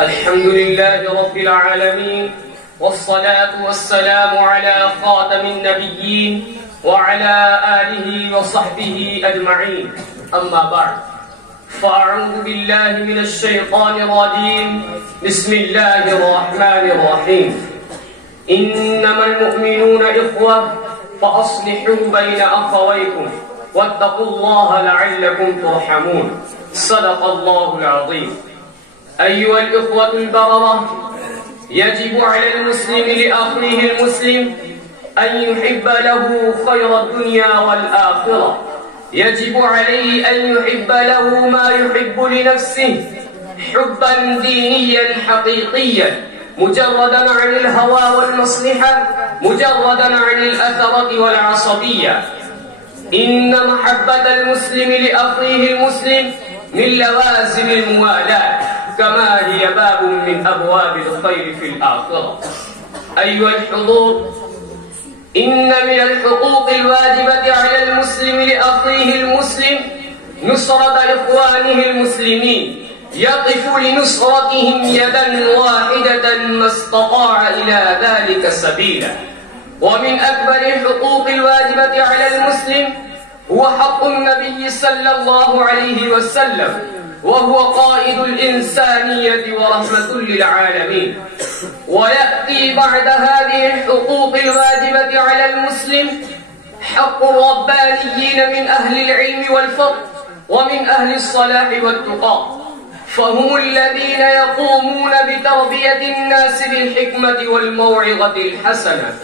الحمد لله رب العالمين، والصلاة والسلام على خاتم النبيين وعلى آله وصحبه أجمعين. أما بعد، فأعوذ بالله من الشيطان الرجيم. بسم الله الرحمن الرحيم. إنما المؤمنون إخوة فأصلحوا بين أخويكم واتقوا الله لعلكم ترحمون. صدق الله العظيم. أيها الإخوة البررة، يجب على المسلم لأخيه المسلم أن يحب له خير الدنيا والآخرة. يجب عليه أن يحب له ما يحب لنفسه حبا دينيا حقيقيا، مجردا عن الهوى والمصلحة، مجردا عن الأثرة والعصبية. إن محبة المسلم لأخيه المسلم من لوازم الموالاة، كما هي باب من أبواب الخير في الآخرة. أيها الحضور، إن من الحقوق الواجبة على المسلم لأخيه المسلم نصرة إخوانه المسلمين، يقف لنصرتهم يدا واحدة ما استطاع إلى ذلك سبيلا. ومن أكبر الحقوق الواجبة على المسلم هو حق النبي صلى الله عليه وسلم، وهو قائد الإنسانية ورحمة للعالمين. ويأتي بعد هذه الحقوق الواجبة على المسلم حق الربانيين من أهل العلم والفضل ومن أهل الصلاح والتقى، فهم الذين يقومون بتربية الناس بالحكمة والموعظة الحسنة.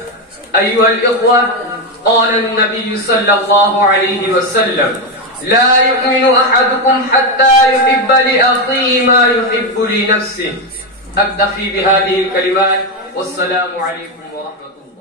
أيها الإخوة، قال النبي صلى الله عليه وسلم: لا يؤمن أحدكم حتى يحب لأخيه ما يحب لنفسه. أكتفي بهذه الكلمات، والسلام عليكم ورحمة الله.